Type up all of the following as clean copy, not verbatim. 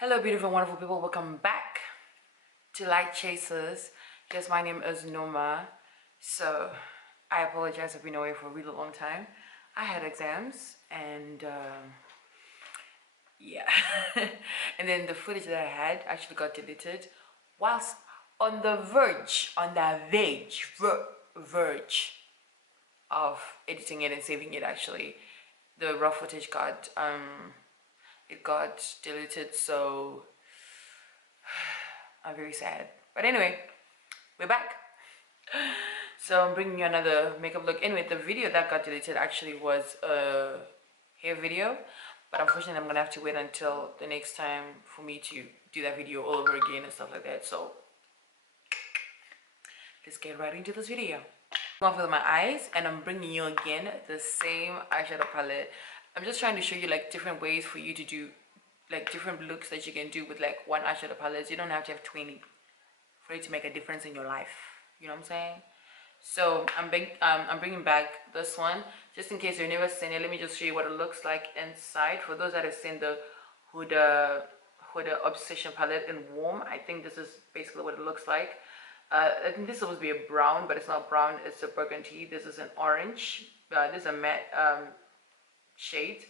Hello beautiful wonderful people, welcome back to Light Chasers. Yes, my name is Noma. So I apologize, I've been away for a really long time. I had exams and yeah and then the footage that I had actually got deleted whilst on the verge of editing it and saving it. Actually the raw footage got deleted, so I'm very sad. But anyway, we're back. So I'm bringing you another makeup look. Anyway, the video that got deleted actually was a hair video, but unfortunately I'm gonna have to wait until the next time for me to do that video all over again and stuff like that. So let's get right into this video. I'm off with my eyes and I'm bringing you again the same eyeshadow palette. I'm just trying to show you like different ways for you to do like different looks that you can do with like one eyeshadow palette. You don't have to have 20 for it to make a difference in your life. You know what I'm saying? So I'm bringing back this one just in case you've never seen it. Let me just show you what it looks like inside. For those that have seen the Huda Obsession palette in warm, I think this is basically what it looks like. I think this is supposed to be a brown, but it's not brown, it's a burgundy. This is an orange. This is a matte shade.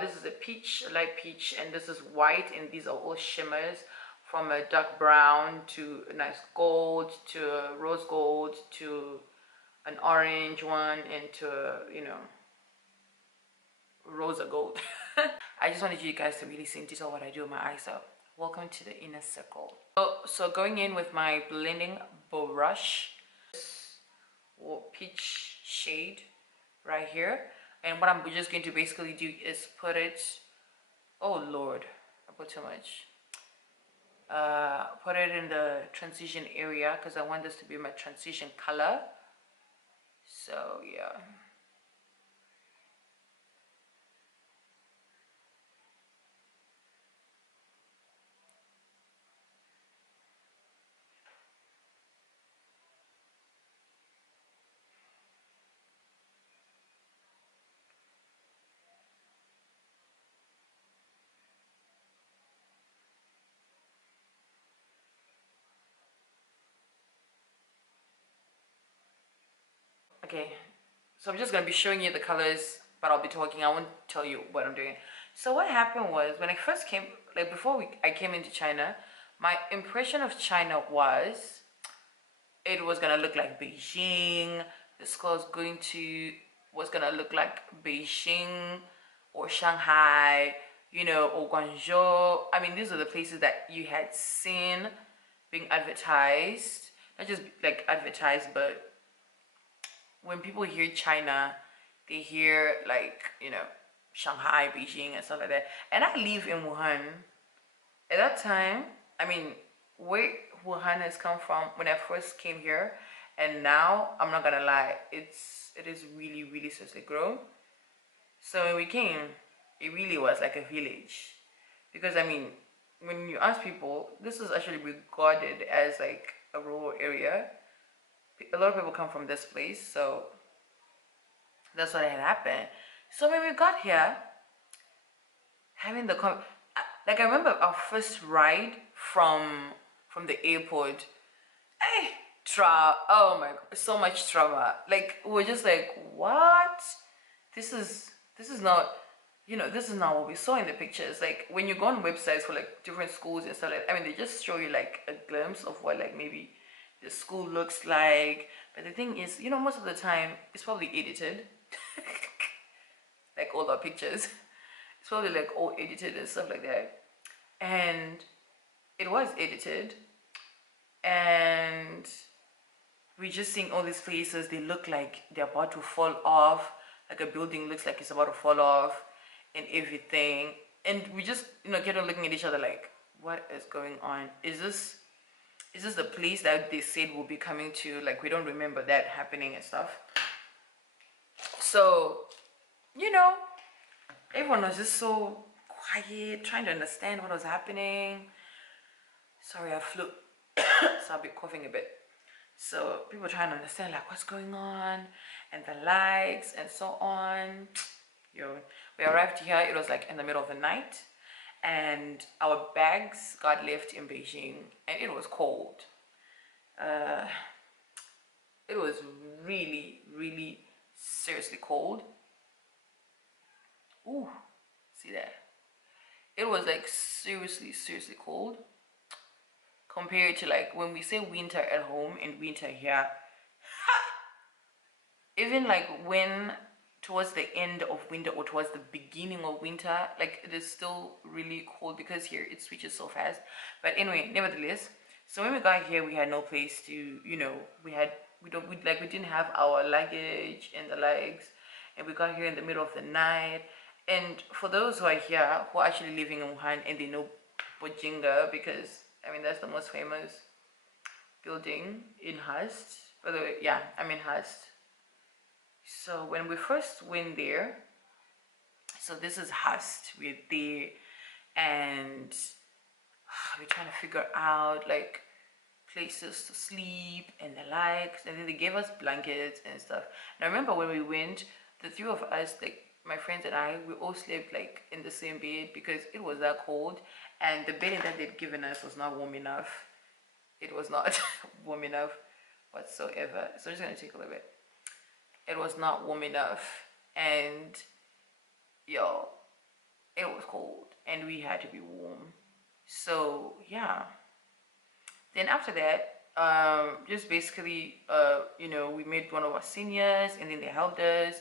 This is a peach, a light peach, and this is white, and these are all shimmers from a dark brown to a nice gold to a rose gold to an orange one and to a, you know, rosa gold. I just wanted you guys to really see in detail what I do with my eyes. So welcome to the inner circle. So going in with my blending brush, peach shade right here, and what I'm just going to basically do is put it, oh lord, I put too much. Put it in the transition area because I want this to be my transition color. So yeah. Okay, so I'm just going to be showing you the colors, but I'll be talking. I won't tell you what I'm doing. So what happened was, when I first came, like before I came into China, my impression of China was it was going to look like Beijing. The school was going to look like Beijing or Shanghai, you know, or Guangzhou. I mean, these are the places that you had seen being advertised. Not just like advertised, but when people hear China, they hear like, you know, Shanghai, Beijing and stuff like that. And I live in Wuhan. At that time, I mean, where Wuhan has come from when I first came here, and now, I'm not gonna lie, it is really, really seriously grown. So when we came, it really was like a village. Because I mean, when you ask people, this is actually regarded as like a rural area. A lot of people come from this place, so that's what had happened. So when we got here, having the like I remember our first ride from the airport. Hey, oh my god, so much trauma. Like we were just like, what? This is not, you know, this is not what we saw in the pictures. Like when you go on websites for like different schools and stuff like, I mean, they just show you like a glimpse of what like maybe the school looks like, but the thing is, you know, most of the time it's probably edited. Like all our pictures, it's probably like all edited and stuff like that. And it was edited, and we're just seeing all these places. They look like they're about to fall off, like a building looks like it's about to fall off and everything. And we just, you know, kept on looking at each other like, what is going on? Is this the place that they said we'll be coming to? Like, we don't remember that happening and stuff. So, you know, everyone was just so quiet, trying to understand what was happening. Sorry, I flew, so I'll be coughing a bit. So people trying to understand like what's going on and the lights and so on. Yo, we arrived here, it was like in the middle of the night, and our bags got left in Beijing, and it was cold. It was really, really seriously cold. Ooh, see that? It was like seriously, seriously cold compared to like when we say winter at home and winter here. Even like when towards the end of winter or towards the beginning of winter, like it is still really cold because here it switches so fast. But anyway, nevertheless, so when we got here, we had no place to, you know, we didn't have our luggage and the legs, and we got here in the middle of the night. And for those who are here who are actually living in Wuhan and they know Bojinga, because I mean that's the most famous building in Hust. By the way, yeah, I'm in Hust. So when we first went there, so this is Hust, we're there, and we're trying to figure out like places to sleep and the likes, and then they gave us blankets and stuff. And I remember when we went, the three of us, like my friends and I, we all slept like in the same bed because it was that cold, and the bedding that they'd given us was not warm enough. It was not warm enough whatsoever. So I'm just gonna take a little bit. It was not warm enough, and yo, it was cold and we had to be warm. So yeah, then after that, just basically you know, we met one of our seniors, and then they helped us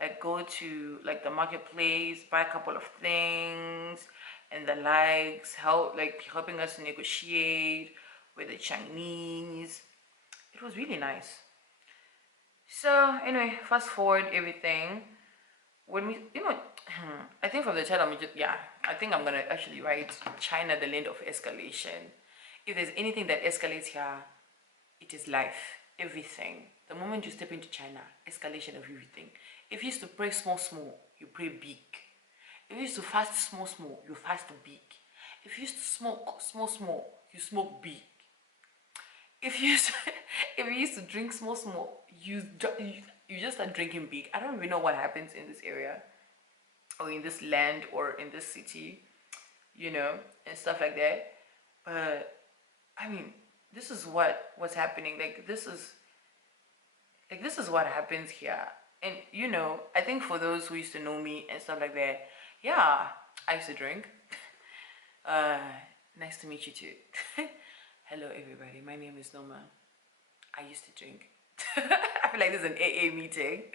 like go to like the marketplace, buy a couple of things and the likes, helping us to negotiate with the Chinese. It was really nice. So anyway, fast forward everything. When we, you know, I think from the title, I think I'm gonna actually write China, the land of escalation. If there's anything that escalates here, it is life, everything. The moment you step into China, escalation of everything. If you used to pray small, small, you pray big. If you used to fast small, small, you fast big. If you used to smoke small, small, you smoke big. If you used to drink small, small, you just start drinking big. I don't even know what happens in this area, or in this land, or in this city, you know, and stuff like that. But I mean, this is what's happening. Like this is what happens here. And you know, I think for those who used to know me and stuff like that, yeah, I used to drink. Nice to meet you too. Hello everybody, my name is Noma. I used to drink. I feel like this is an AA meeting.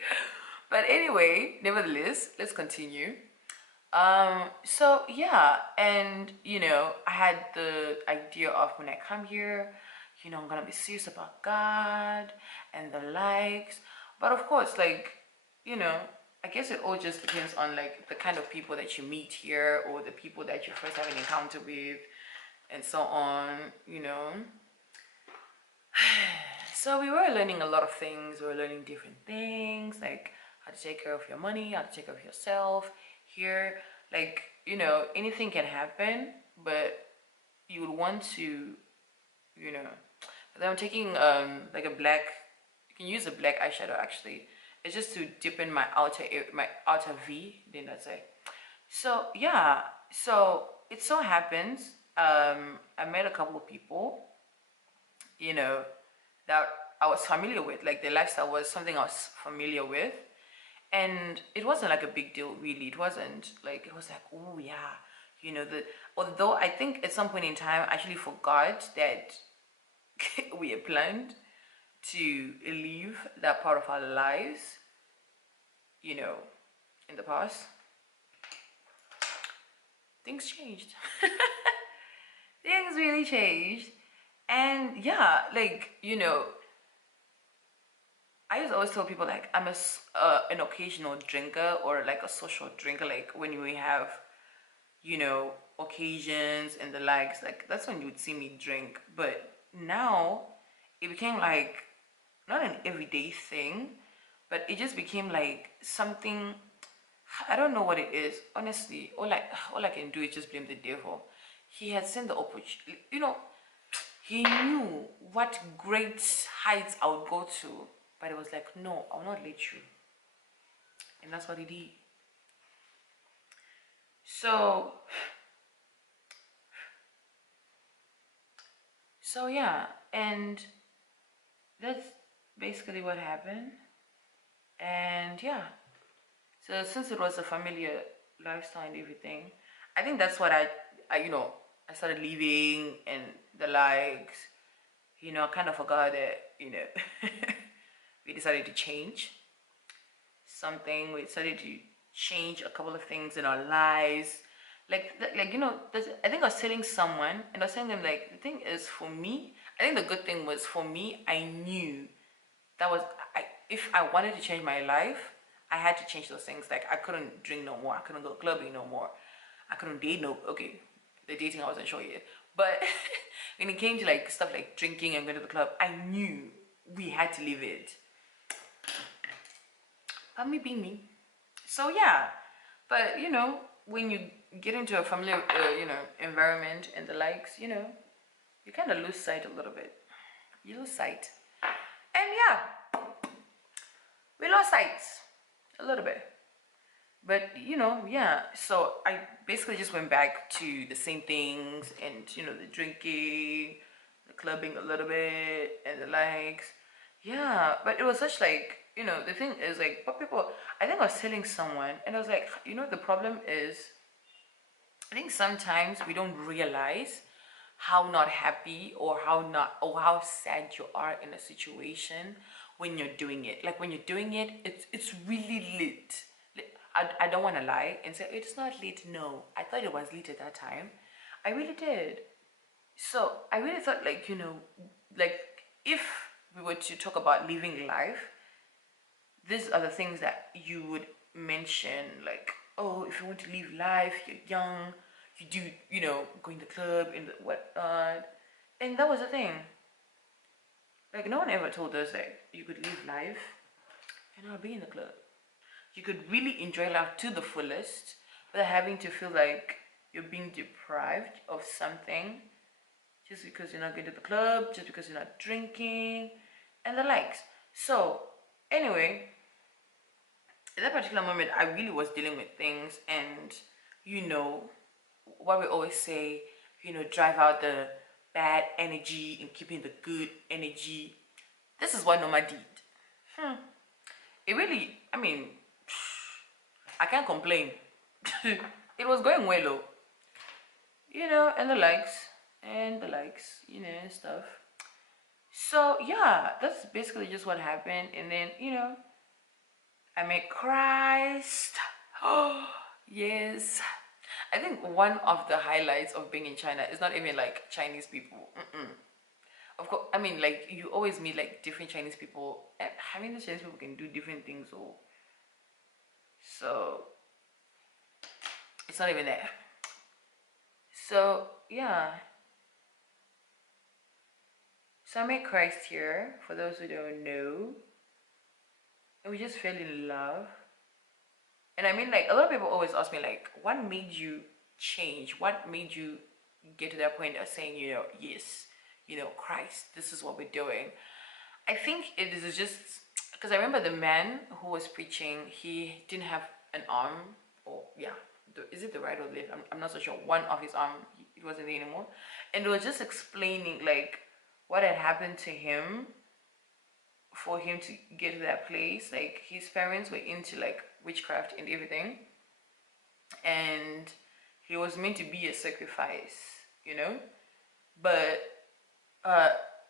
But anyway, nevertheless, let's continue. So yeah, and you know, I had the idea of when I come here, you know, I'm gonna be serious about God and the likes. But of course, like, you know, I guess it all just depends on like the kind of people that you meet here, or the people that you first have an encounter with, and so on, you know. So we were learning a lot of things. We were learning different things, like how to take care of your money, how to take care of yourself here. Like, you know, anything can happen, but you would want to, you know. But then I'm taking like a black, you can use a black eyeshadow actually. It's just to dip in my outer V, then that's it. So yeah, so it so happens I met a couple of people, you know, that I was familiar with. Like their lifestyle was something I was familiar with, and it wasn't like a big deal really. It wasn't like, it was like, oh yeah, you know, although I think at some point in time I actually forgot that we had planned to leave that part of our lives, you know, in the past. Things changed. Things really changed. And yeah, like, you know, I used to always tell people like I'm an occasional drinker, or like a social drinker. Like when we have, you know, occasions and the likes, like that's when you would see me drink. But now it became like not an everyday thing, but it just became like something. I don't know what it is, honestly. All I can do is just blame the devil. He had sent the opportunity, you know. He knew what great heights I would go to, but it was like, no, I'll not let you. And that's what he did. So So yeah, and that's basically what happened. And yeah, so since it was a familiar lifestyle and everything, I think that's what I I started leaving and the likes. I kind of forgot that, we decided to change something. We decided to change a couple of things in our lives. I think I was telling someone, and I was telling them, like, the thing is, for me, I think the good thing was, for me, I knew that was, if I wanted to change my life, I had to change those things. Like, I couldn't drink no more. I couldn't go clubbing no more. I couldn't date no. Okay, the dating I wasn't sure yet. But when it came to like stuff like drinking and going to the club, I knew we had to leave it. But me being me. So yeah, but when you get into a familiar, environment and the likes, you kind of lose sight a little bit. You lose sight, and yeah, we lost sight a little bit. But yeah. So I basically just went back to the same things, and the drinking, the clubbing a little bit, and the likes. Yeah, but it was such like the thing is like what people. I think I was telling someone, and I was like, the problem is, I think sometimes we don't realize how not happy or how sad you are in a situation when you're doing it. Like when you're doing it, it's really lit. I don't want to lie and say it's not lit. No, I thought it was lit at that time. I really did. So I really thought, like, like if we were to talk about living life, these are the things that you would mention, like, oh, if you want to live life, you're young, you do, go in the club and the whatnot. And that was the thing. Like, no one ever told us that you could live life and not be in the club. You could really enjoy life to the fullest without having to feel like you're being deprived of something just because you're not going to the club, just because you're not drinking, and the likes. So, anyway, at that particular moment, I really was dealing with things, and what we always say, drive out the bad energy and keeping the good energy. This is what Noma did. It really, I mean, I can't complain. It was going well, though. And the likes, and stuff. So, yeah, that's basically just what happened. And then, I met Christ. Oh, yes. I think one of the highlights of being in China is not even like Chinese people. Of course, I mean, like, you always meet like different Chinese people. And I mean, the Chinese people can do different things, so it's not even there. So yeah. So I met Christ here, for those who don't know. And we just fell in love. And I mean, like, a lot of people always ask me, like, what made you change? What made you get to that point of saying, yes, Christ, this is what we're doing? I think it is just because I remember the man who was preaching, he didn't have an arm, or yeah, is it the right or the left? I'm not so sure. One of his arm, it wasn't there anymore. And it was just explaining, like, what had happened to him for him to get to that place. Like, his parents were into like witchcraft and everything, and he was meant to be a sacrifice, but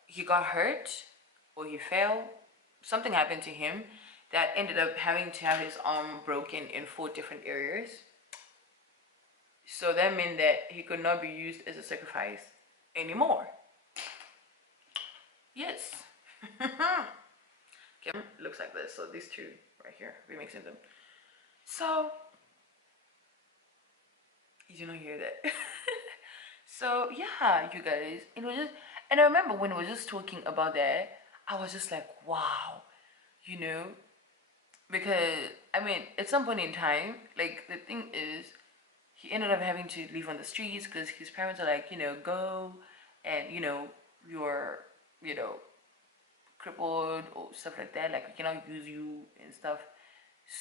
he got hurt, or he fell, something happened to him that ended up having to have his arm broken in 4 different areas. So that meant that he could not be used as a sacrifice anymore. Yes. Okay, looks like this. So these two right here, we're mixing them. So you do not hear that. So yeah, you guys, it was just, and I remember when we were just talking about that, I was just like, wow, because I mean, at some point in time, like, the thing is, he ended up having to live on the streets because his parents are like, go, and you're, crippled or stuff like that, like, we cannot use you and stuff.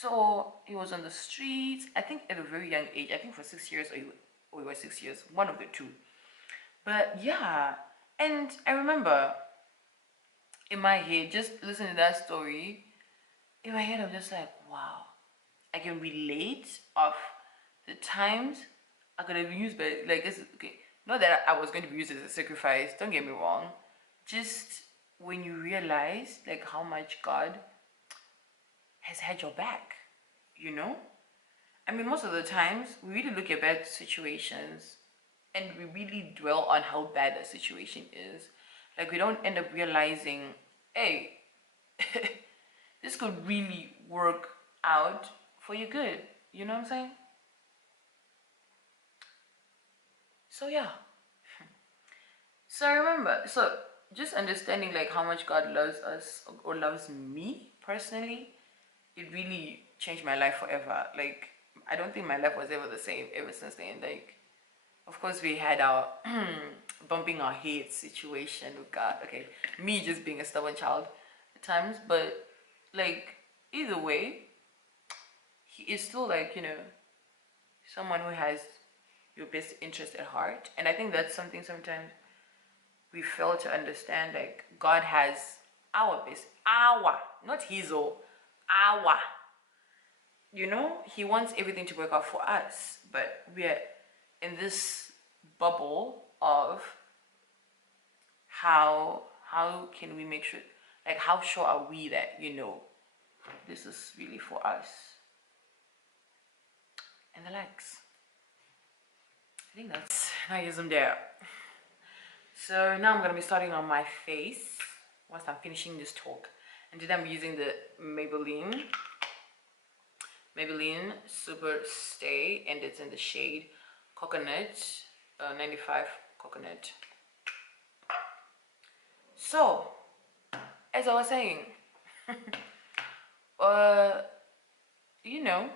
So he was on the streets, I think at a very young age, I think for 6 years, or he was 6 years, one of the two. But yeah, And I remember in my head, just listening to that story, in my head, I'm just like, wow, I can relate of the times I could have used, but like, it's okay. Not that I was going to be used as a sacrifice, don't get me wrong. Just when you realize like how much God has had your back, you know? I mean, most of the times we really look at bad situations and we really dwell on how bad that situation is. Like, we don't end up realizing, hey, this could really work out for your good. You know what I'm saying? So, yeah. So, I remember, so just understanding like how much God loves us or loves me personally, it really changed my life forever. Like, I don't think my life was ever the same ever since then. Like, of course, we had our bumping our heads situation with God. Okay, me just being a stubborn child at times, but like either way, He is still like, you know, someone who has your best interest at heart. And I think that's something sometimes we fail to understand. Like, God has our best, not His or our. You know, He wants everything to work out for us, but we're in this bubble of how can we make sure, like, how sure are we that, you know, this is really for us and the likes. I think that's nihilism there. So now I'm gonna be starting on my face once I'm finishing this talk, and today I'm using the Maybelline Superstay, and it's in the shade Coconut, 95 Coconut. So, as I was saying, you know,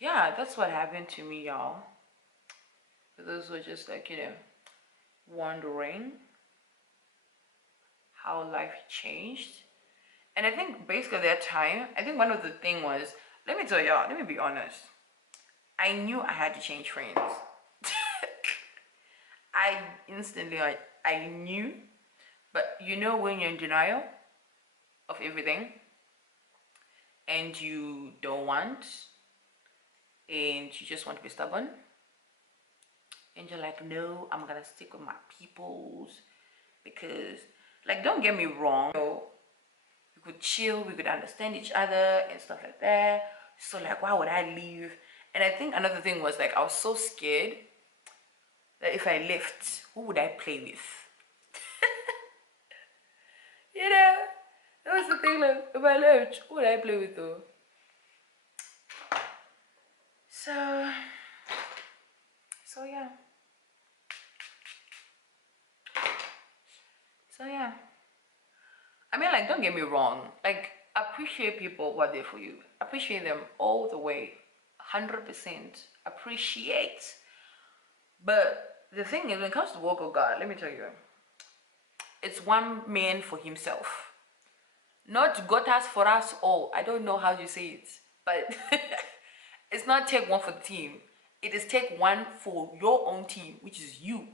yeah, that's what happened to me, y'all. For those who are just like, you know, wondering how life changed. And I think basically that time, I think one of the thing was, let me tell y'all, let me be honest. I knew I had to change friends. I instantly, I knew, but you know when you're in denial of everything and you don't want, and you just want to be stubborn, and you're like, no, I'm gonna stick with my peoples, because, like, don't get me wrong, you know, we could chill, we could understand each other and stuff like that. So like, why would I leave? And I think another thing was like, I was so scared that if I left, who would I play with? You know, that was the thing. Like, if I left, who would I play with though? So yeah. So yeah. I mean, like, don't get me wrong. Like, appreciate people who are there for you. Appreciate them all the way. 100% appreciate. But the thing is, when it comes to the work of God, let me tell you, it's one man for himself. Not got us for us all. I don't know how you say it, but it's not take one for the team. It is take one for your own team, which is you.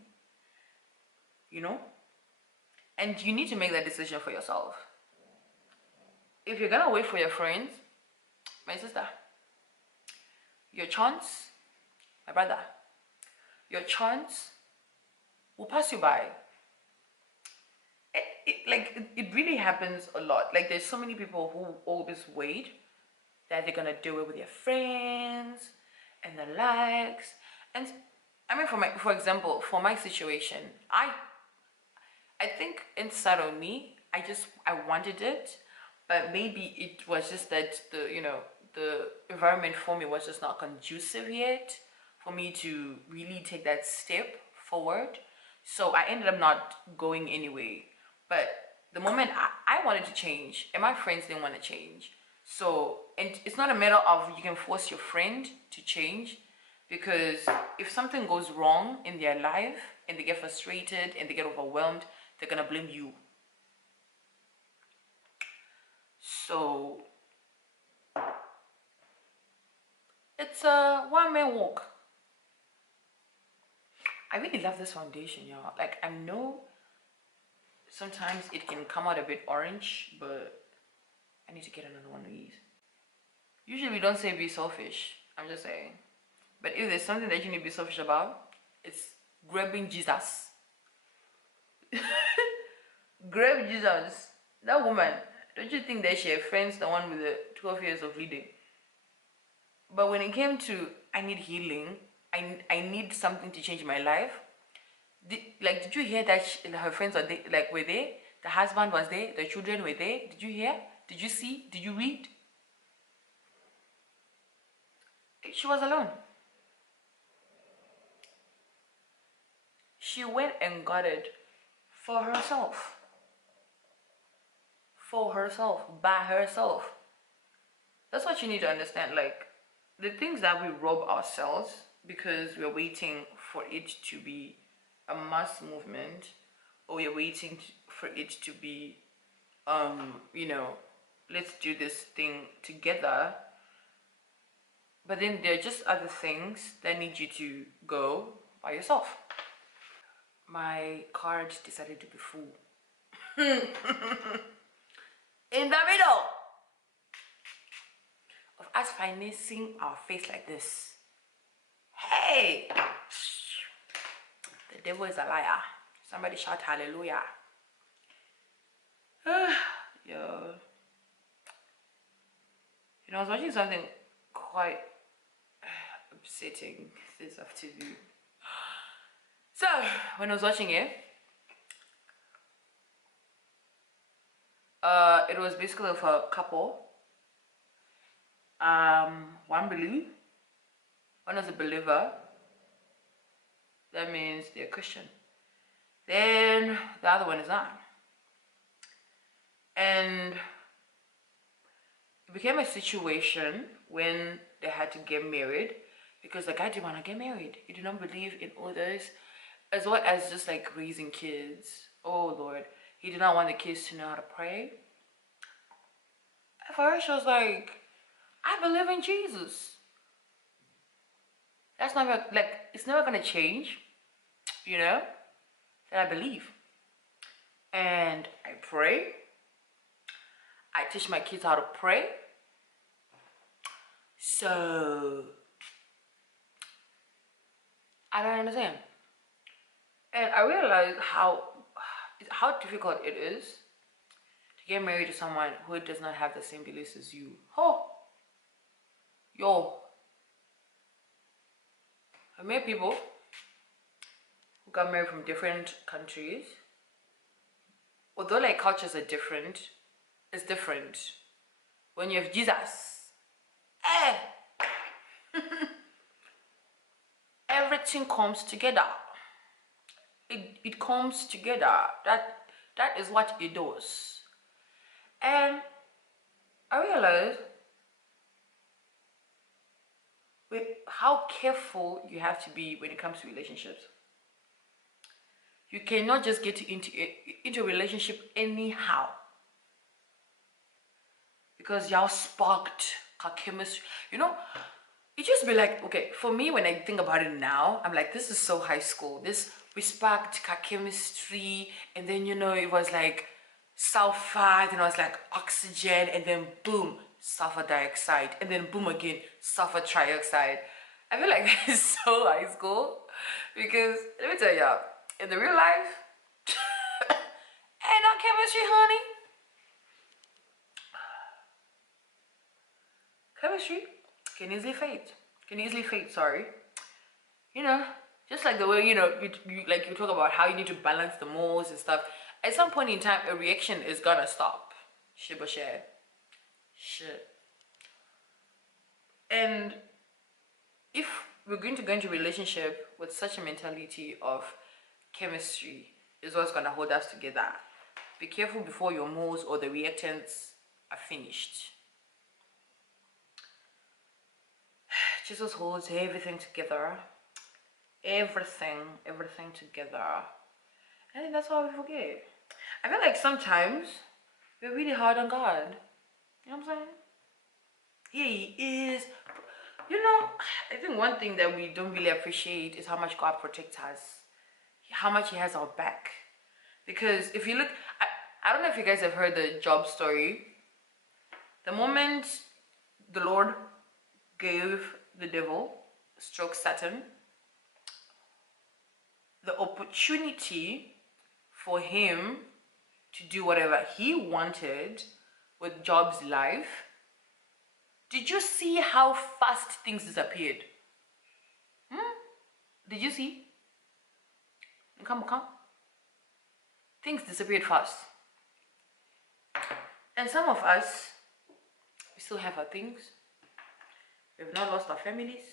You know? And you need to make that decision for yourself. If you're gonna wait for your friends, my sister, your chance, my brother, your chance will pass you by. It really happens a lot. Like, there's so many people who always wait that they're gonna do it with their friends and the likes. And I mean, for example, for my situation, I think inside of me, I wanted it, but maybe it was just that the environment for me was just not conducive yet for me to really take that step forward. So I ended up not going anyway. But the moment I wanted to change, and my friends didn't want to change. So, and it's not a matter of you can force your friend to change, because if something goes wrong in their life and they get frustrated and they get overwhelmed, they're gonna blame you. So It's a one-man walk. I really love this foundation, y'all. Like, I know sometimes it can come out a bit orange, but I need to get another one of these. Usually we don't say be selfish. I'm just saying. But if there's something that you need to be selfish about, it's grabbing Jesus. Grab Jesus. That woman, don't you think that she had friends, the one with the 12 years of leading? But when it came to, I need healing, I need something to change my life. Did you hear that her friends were there, were there? The husband was there, the children were there. Did you hear? Did you see? Did you read? She was alone. She went and got it for herself. For herself, by herself. That's what you need to understand. Like, the things that we rob ourselves because we're waiting for it to be a mass movement, or we're waiting for it to be, you know, let's do this thing together. But then there are just other things that need you to go by yourself. My card decided to be full. In the middle of us financing our face like this. Hey! The devil is a liar. Somebody shout hallelujah. Yo. You know, I was watching something quite upsetting this afternoon. So, when I was watching it, it was basically for a couple. One believe, one is a believer. That means they're Christian. Then the other one is not. And it became a situation when they had to get married, because the guy didn't want to get married. He did not believe in all this, as well as just like raising kids. Oh Lord, he did not want the kids to know how to pray. At first, she was like, I believe in Jesus. That's not like, it's never gonna change, you know, that I believe. And I pray. I teach my kids how to pray. So I don't understand. And I realized how difficult it is to get married to someone who does not have the same beliefs as you. Oh, yo. I met people who got married from different countries. Although like cultures are different, it's different. When you have Jesus, everything comes together. It comes together. That is what it does. And I realized with how careful you have to be when it comes to relationships. You cannot just get into a relationship anyhow, because y'all sparked chemistry. You know, it just be like, okay, for me, when I think about it now, I'm like, this is so high school. We sparked chemistry, and then, you know, it was like sulfur, then it was like oxygen, and then boom, sulfur dioxide, and then boom again, sulfur trioxide. I feel like that is so high school, because let me tell y'all, in the real life, ain't no chemistry, honey. Chemistry can easily fade. Sorry. You know, just like the way, you know, you talk about how you need to balance the moles and stuff. At some point in time, a reaction is gonna stop. Shit. And if we're going to go into a relationship with such a mentality of chemistry is what's gonna hold us together, be careful before your moles or the reactants are finished. Jesus holds everything together. Everything together. I think that's why we forget. I feel like sometimes we're really hard on God. You know what I'm saying? Here he is. You know, I think one thing that we don't really appreciate is how much God protects us, how much He has our back. Because if you look, I don't know if you guys have heard the Job story. The moment the Lord gave the devil, stroke Satan, the opportunity for him to do whatever he wanted with Job's life, did you see how fast things disappeared? Did you see? Come. Things disappeared fast. And some of us, we still have our things. We've not lost our families.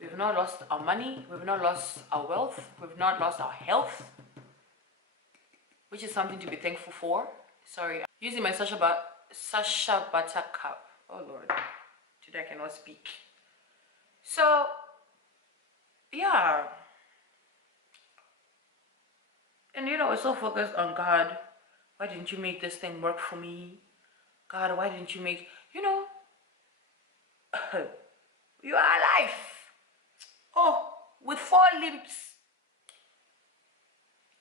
We've not lost our money. We've not lost our wealth. We've not lost our health, which is something to be thankful for. Sorry, I'm using my Sasha Buttercup. Oh Lord, today I cannot speak. So, yeah. And you know, we're so focused on God. Why didn't you make this thing work for me? God, why didn't you make, you know, you are alive. Oh, with 4 limbs,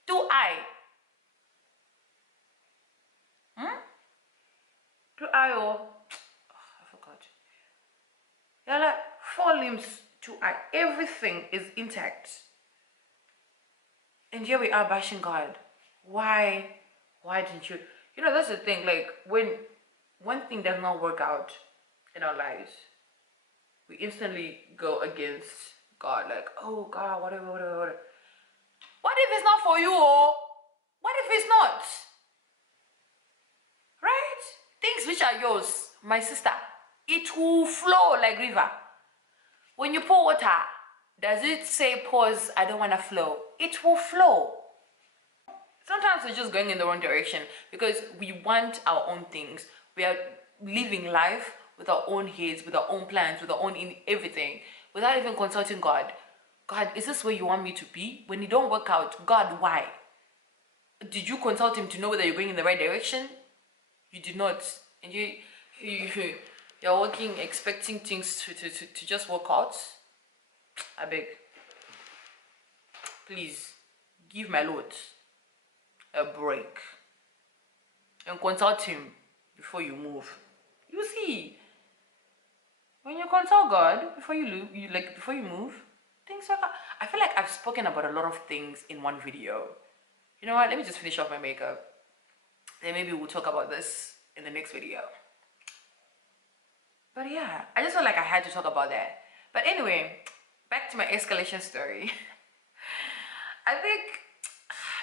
2 eyes. 2 eyes, oh, I forgot. You're like 4 limbs, 2 eyes. Everything is intact. And here we are bashing God. Why didn't you? You know, that's the thing. Like, when one thing does not work out in our lives, we instantly go against God. Like, oh God, whatever. What if it's not for you? Or what if it's not? Right? Things which are yours, my sister, it will flow like river. When you pour water, does it say pause, I don't want to flow? It will flow. Sometimes we're just going in the wrong direction because we want our own things. We are living life with our own heads, with our own plans, with our own everything, without even consulting God. God, is this where you want me to be? When you don't work out, God, why? Did you consult Him to know whether you're going in the right direction? You did not. And you're working, expecting things to just work out. I beg. Please, give my Lord a break and consult Him before you move. You see, when you consult God before you move, things are. I feel like I've spoken about a lot of things in one video. You know what? Let me just finish off my makeup. Then maybe we'll talk about this in the next video. But yeah, I just felt like I had to talk about that. But anyway, back to my escalation story. I think,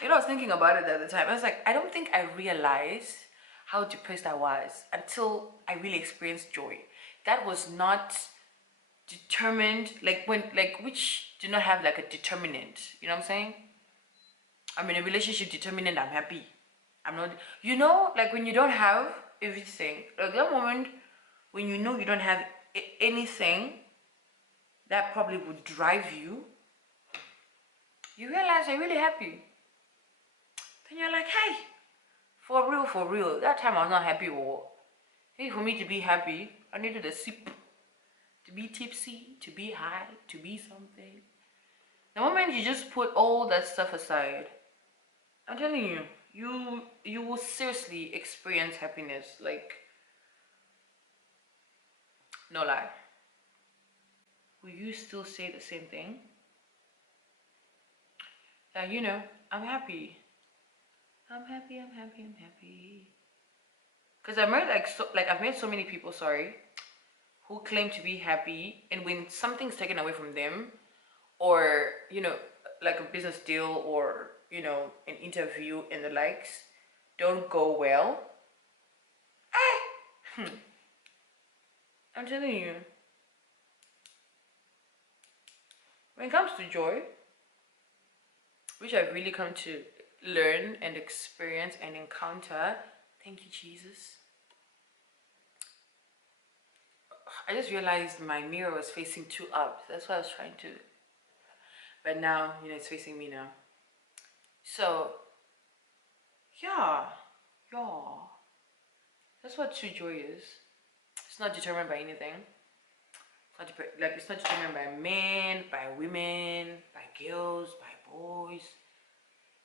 you know, I was thinking about it at the time. I was like, I don't think I realized how depressed I was until I really experienced joy. That was not determined, which did not have like a determinant. You know what I'm saying? I'm in a relationship determinant, I'm happy. I'm not, you know, like when you don't have everything, like that moment when you know you don't have anything that probably would drive you, you realize you're really happy. Then you're like, hey, for real, that time I was not happy. Hey, for me to be happy, I needed a sip, to be tipsy, to be high, to be something. The moment you just put all that stuff aside, I'm telling you, you will seriously experience happiness. Like, no lie. Will you still say the same thing? You know, I'm happy. I'm happy. Because I've met so many people, who claim to be happy, and when something's taken away from them, or, you know, like a business deal, or, you know, an interview and the likes don't go well, I'm telling you, when it comes to joy, which I've really come to learn and experience and encounter, thank you, Jesus. I just realized my mirror was facing 2 up. That's what I was trying to. But now, you know, it's facing me now. So, yeah. That's what true joy is. It's not determined by anything. Like it's not determined by men, by women, by girls, by boys.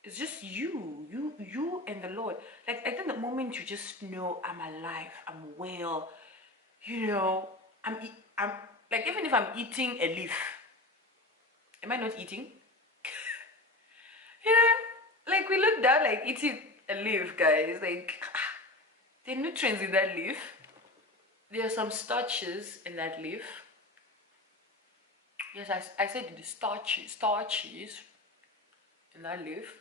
It's just you and the Lord. Like I think the moment you just know I'm alive, I'm well, you know, I'm like, even if I'm eating a leaf, am I not eating? You know, like we look down like eating a leaf, guys. Like the nutrients in that leaf. There are some starches in that leaf. Yes, I said the starches in that leaf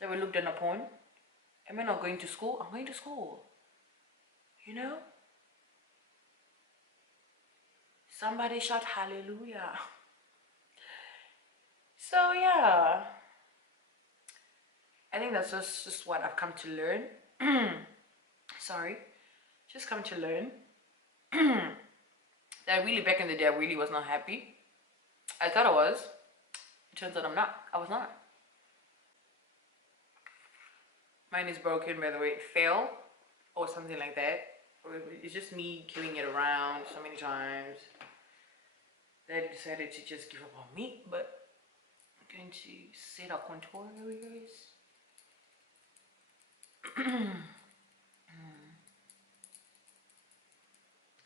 that we looked down upon. Am I not going to school? I'm going to school. You know? Somebody shout hallelujah. So yeah, I think that's just what I've come to learn. Sorry, just come to learn that really back in the day I really was not happy. I thought I was. It turns out I'm not. I was not. Mine is broken, by the way. It fell or something like that. Or it's just me killing it around so many times that I decided to just give up on me. But I'm going to set our contour here, guys.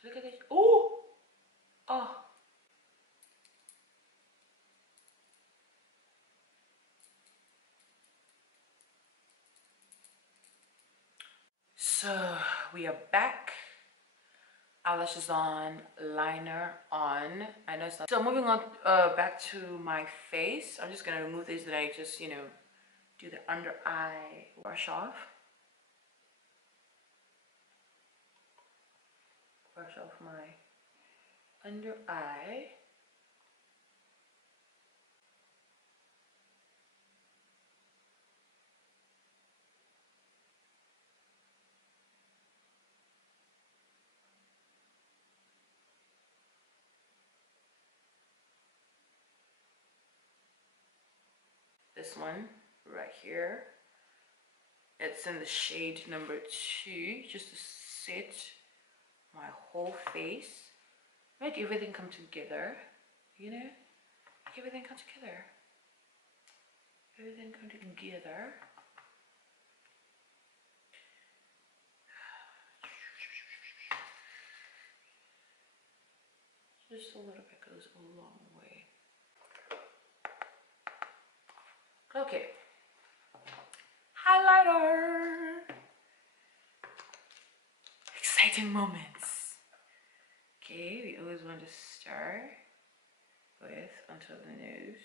Look at this. Oh! Oh! So we are back. Eyelashes on, liner on. I know it's not. So moving on back to my face. I'm just gonna remove this, then I just, you know, do the under eye brush off. Brush off my under eye. This one right here. It's in the shade number 2, just to set my whole face. Make everything come together, you know? Make everything come together. Everything come together. Just a little bit goes a long way. Okay. Highlighter. Exciting moments. Okay, we always want to start with onto the nose.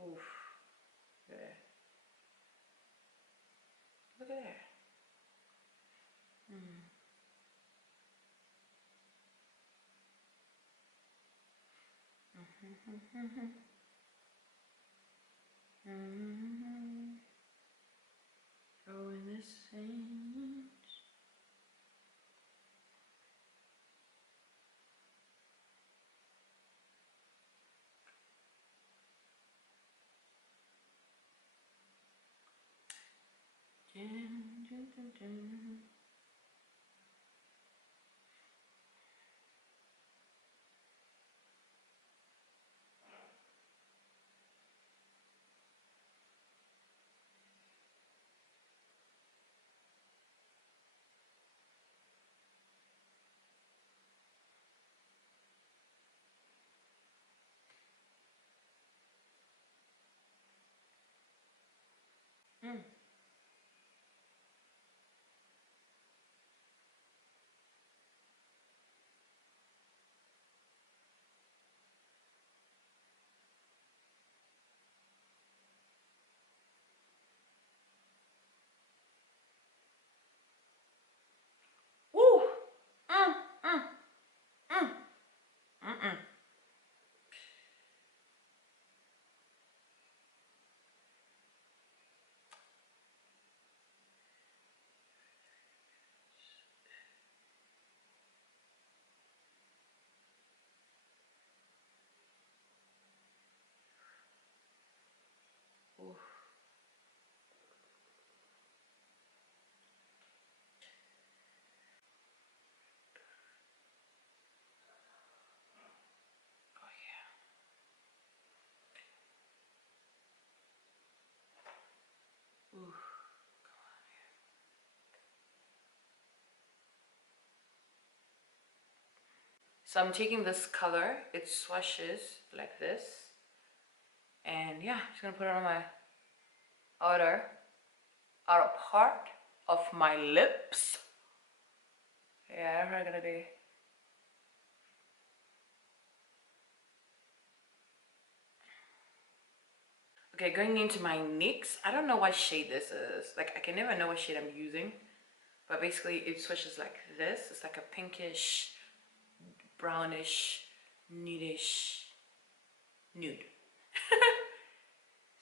Oof. There. Look at that. Oh, in this thing. Dun, dun, dun, dun. So I'm taking this color, it swashes like this, and yeah, just gonna put it on my outer part of my lips. Yeah, that's what I'm gonna do. Okay, going into my NYX. I don't know what shade this is. Like, I can never know what shade I'm using. But basically, it switches like this. It's like a pinkish, brownish, nudish, nude.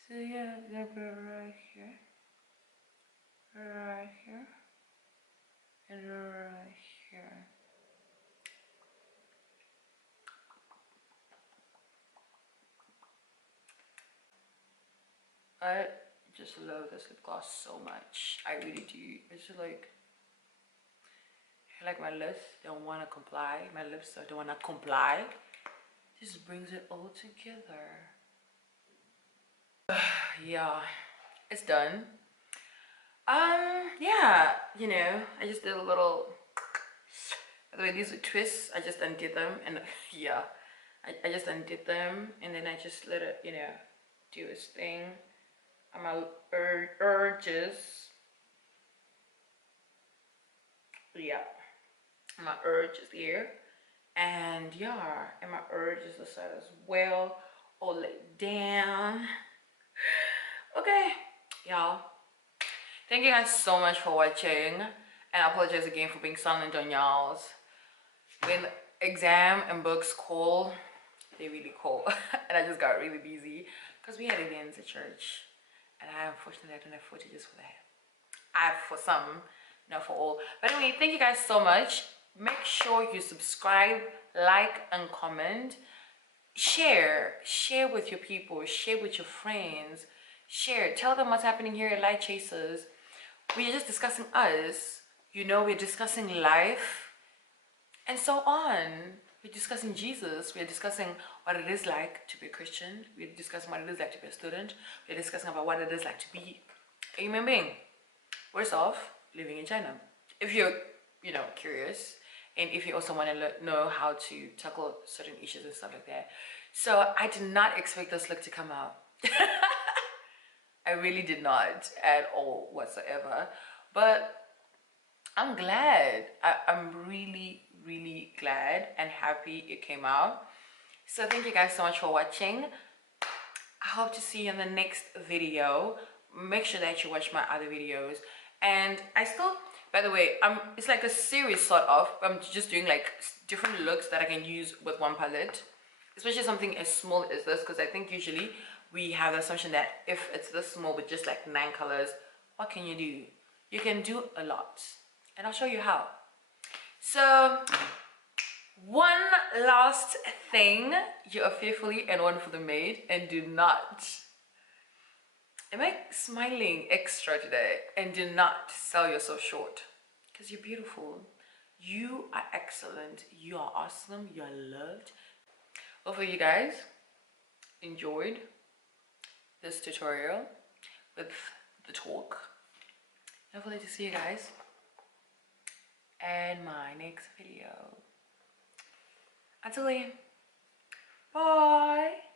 So yeah, I'm gonna put it right here. Right here. And right here. I just love this lip gloss so much. I really do. It's just like, I feel like my lips don't want to comply. My lips don't want to comply. Just brings it all together. Yeah, it's done. Yeah, you know, I just did a little, by the way, these are twists. I just undid them, and yeah, I just undid them, and then I just let it, you know, do its thing on my urges. Yeah, my urges here, and yeah, and my urges the side as well. All it down. Okay, y'all. Thank you guys so much for watching, and I apologize again for being silent on y'all's. When exam and books call, they really call. And I just got really busy because we had events at church, and unfortunately I don't have footages for that. I have for some, not for all. But anyway, thank you guys so much. Make sure you subscribe, like, and comment. Share with your people, share with your friends, tell them what's happening here at Light Chasers. We are just discussing us, you know, we're discussing life and so on. We're discussing Jesus, we're discussing what it is like to be a Christian, we're discussing what it is like to be a student, we're discussing about what it is like to be a human being. Worse off, living in China. If you're, you know, curious, and if you also want to know how to tackle certain issues and stuff like that. So I did not expect this look to come out. I really did not at all whatsoever. But I'm glad. I'm really, really glad and happy it came out. So thank you guys so much for watching. I hope to see you in the next video. Make sure that you watch my other videos. And I still, by the way, it's like a series sort of. I'm just doing like different looks that I can use with one palette, especially something as small as this, because I think usually we have the assumption that if it's this small with just like 9 colors, what can you do? You can do a lot, and I'll show you how. So one last thing, you are fearfully and wonderfully made, and do not, am I smiling extra today? And do not sell yourself short, because you're beautiful, you are excellent, you are awesome, you are loved. Hopefully you guys enjoyed this tutorial with the talk. Hopefully to see you guys in my next video. Until then, bye.